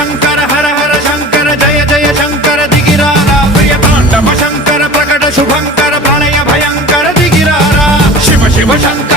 శంకర హర హర శంకర జయ జయ శంకర దిగిరారా ప్రియ తాండవ శంకర ప్రకట శుభంకర ప్రణయ భయంకర దిగిరారా శివ శివ శంకర